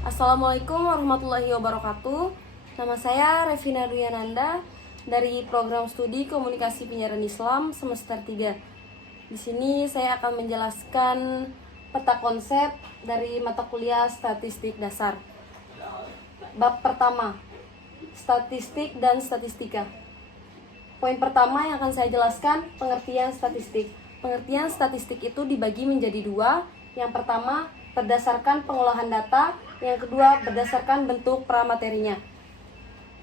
Assalamualaikum warahmatullahi wabarakatuh. Nama saya Revina Duyananda dari Program Studi Komunikasi Penyiaran Islam semester 3. Di sini saya akan menjelaskan peta konsep dari mata kuliah Statistik Dasar. Bab pertama, Statistik dan Statistika. Poin pertama yang akan saya jelaskan, pengertian statistik. Pengertian statistik itu dibagi menjadi dua. Yang pertama, berdasarkan pengolahan data. Yang kedua, berdasarkan bentuk pramaterinya.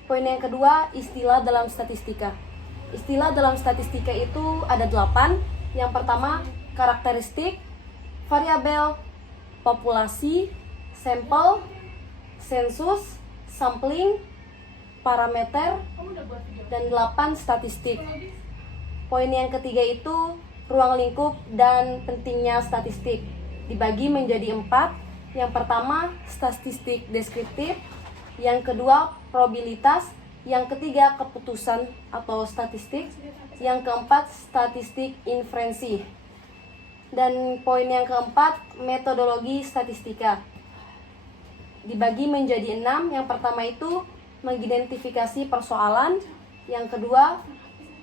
Poin yang kedua, istilah dalam statistika. Istilah dalam statistika itu ada 8. Yang pertama, karakteristik, variabel, populasi, sampel, sensus, sampling, parameter, dan 8 statistik. Poin yang ketiga itu ruang lingkup dan pentingnya statistik. Dibagi menjadi 4. Yang pertama, statistik deskriptif. Yang kedua, probabilitas. Yang ketiga, keputusan atau statistik. Yang keempat, statistik inferensi. Dan poin yang keempat, metodologi statistika. Dibagi menjadi 6. Yang pertama itu mengidentifikasi persoalan. Yang kedua,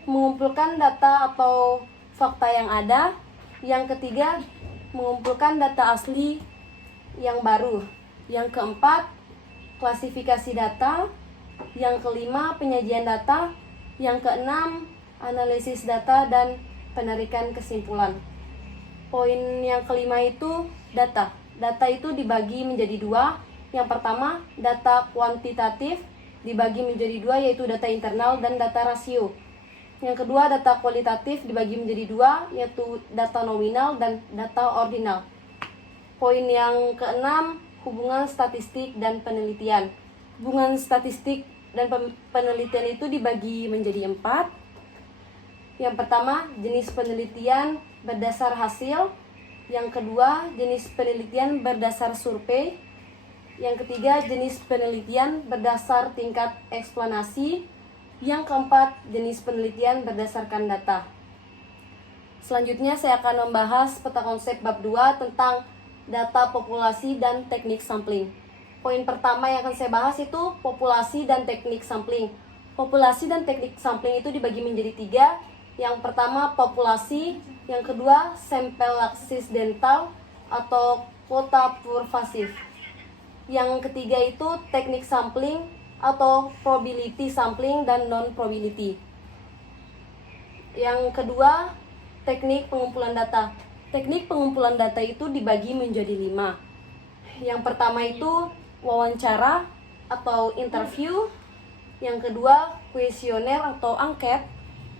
mengumpulkan data atau fakta yang ada. Yang ketiga, mengumpulkan data asli yang baru. Yang keempat, klasifikasi data. Yang kelima, penyajian data. Yang keenam, analisis data dan penarikan kesimpulan. Poin yang kelima itu data. Data itu dibagi menjadi dua. Yang pertama, data kuantitatif dibagi menjadi dua, yaitu data internal dan data rasio. Yang kedua, data kualitatif dibagi menjadi dua, yaitu data nominal dan data ordinal. Poin yang keenam, hubungan statistik dan penelitian. Hubungan statistik dan penelitian itu dibagi menjadi 4. Yang pertama, jenis penelitian berdasar hasil. Yang kedua, jenis penelitian berdasar survei. Yang ketiga, jenis penelitian berdasar tingkat eksplanasi. Yang keempat, jenis penelitian berdasarkan data. Selanjutnya saya akan membahas peta konsep bab 2 tentang data populasi dan teknik sampling. Poin pertama yang akan saya bahas itu populasi dan teknik sampling. Populasi dan teknik sampling itu dibagi menjadi 3. Yang pertama, populasi. Yang kedua, sampel aksidental atau kuota pervasif. Yang ketiga itu teknik sampling atau probability sampling dan non-probability. Yang kedua, teknik pengumpulan data. Teknik pengumpulan data itu dibagi menjadi 5. Yang pertama itu wawancara atau interview. Yang kedua, kuesioner atau angket.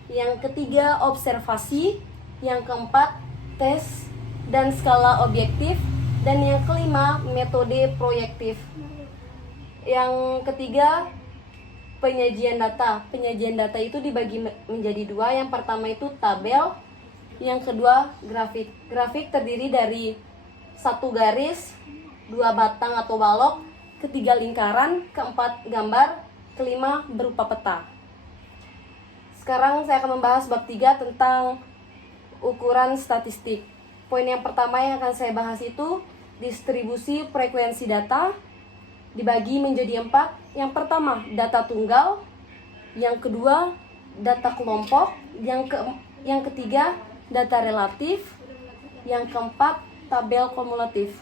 Yang ketiga, observasi. Yang keempat, tes dan skala objektif. Dan yang kelima, metode proyektif. Yang ketiga, penyajian data. Penyajian data itu dibagi menjadi 2. Yang pertama itu tabel. Yang kedua, grafik. Grafik terdiri dari 1 garis, 2 batang atau balok, ketiga lingkaran, keempat gambar, kelima berupa peta. Sekarang saya akan membahas bab 3 tentang ukuran statistik. Poin yang pertama yang akan saya bahas itu distribusi frekuensi data. Dibagi menjadi 4. Yang pertama, data tunggal. Yang kedua, data kelompok. Yang ketiga, data relatif. Yang keempat, tabel kumulatif.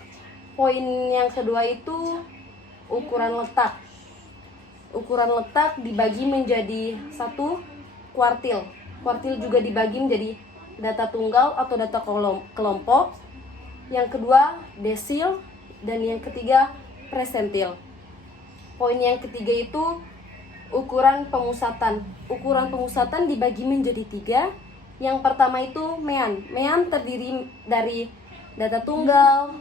Poin yang kedua itu ukuran letak. Ukuran letak dibagi menjadi 1 kuartil. Kuartil juga dibagi menjadi data tunggal atau data kelompok. Yang kedua, desil. Dan yang ketiga, persentil. Poin yang ketiga itu ukuran pemusatan. Ukuran pemusatan dibagi menjadi 3. Yang pertama itu mean. Mean terdiri dari data tunggal,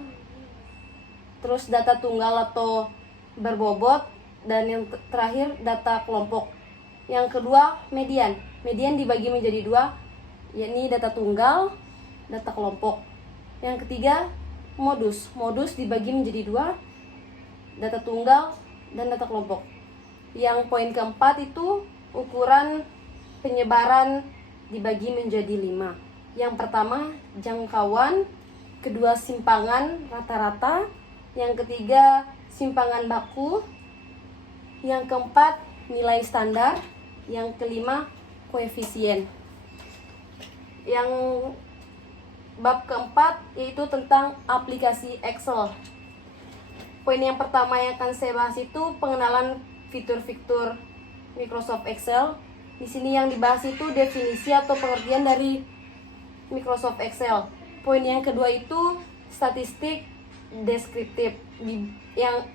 terus data tunggal atau berbobot, dan yang terakhir data kelompok. Yang kedua, median. Median dibagi menjadi 2, yakni data tunggal, data kelompok. Yang ketiga, modus. Modus dibagi menjadi 2, data tunggal dan data kelompok. Yang poin keempat itu ukuran penyebaran dibagi menjadi 5. Yang pertama, jangkauan. Kedua, simpangan rata-rata. Yang ketiga, simpangan baku. Yang keempat, nilai standar. Yang kelima, koefisien. Yang bab keempat yaitu tentang aplikasi Excel. Poin yang pertama yang akan saya bahas itu pengenalan fitur-fitur Microsoft Excel. Di sini yang dibahas itu definisi atau pengertian dari Microsoft Excel. Poin yang kedua itu statistik deskriptif. Yang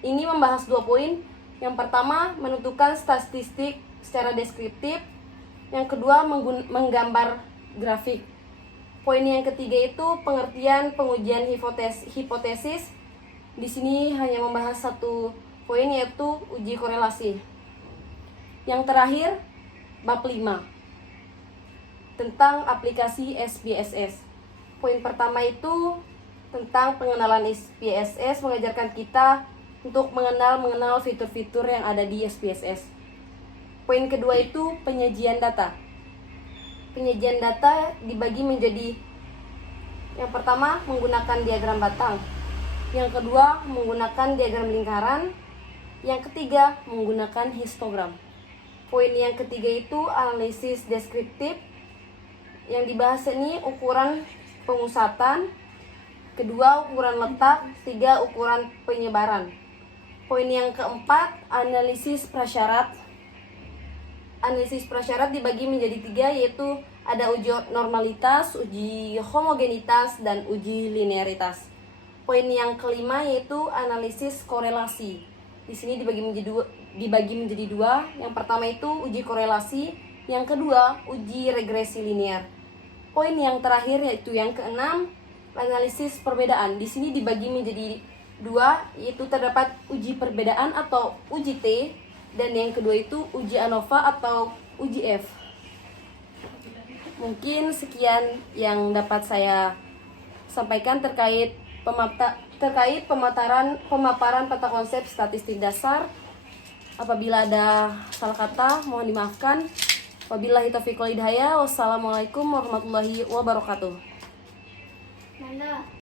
ini membahas 2 poin. Yang pertama, menentukan statistik secara deskriptif. Yang kedua, menggambar grafik. Poin yang ketiga itu pengertian pengujian hipotesis. Di sini hanya membahas 1 poin yaitu uji korelasi. Yang terakhir, bab 5 tentang aplikasi SPSS. Poin pertama itu tentang pengenalan SPSS, mengajarkan kita untuk mengenal fitur-fitur yang ada di SPSS. Poin kedua itu penyajian data. Penyajian data dibagi menjadi yang pertama menggunakan diagram batang, yang kedua menggunakan diagram lingkaran, yang ketiga menggunakan histogram. Poin yang ketiga itu analisis deskriptif. Yang dibahas ini ukuran pengusatan, kedua ukuran letak, tiga ukuran penyebaran. Poin yang keempat analisis prasyarat. Analisis prasyarat dibagi menjadi 3 yaitu ada uji normalitas, uji homogenitas, dan uji linearitas. Poin yang kelima yaitu analisis korelasi. Di sini dibagi menjadi 2. Yang pertama itu uji korelasi, yang kedua uji regresi linear. Poin yang terakhir yaitu yang keenam analisis perbedaan. Di sini dibagi menjadi 2 yaitu terdapat uji perbedaan atau uji T, dan yang kedua itu uji ANOVA atau uji F. Mungkin sekian yang dapat saya sampaikan terkait pemaparan peta konsep statistik dasar. Apabila ada salah kata mohon dimaafkan. Wabillahi taufiq wal hidayah. Wassalamualaikum warahmatullahi wabarakatuh.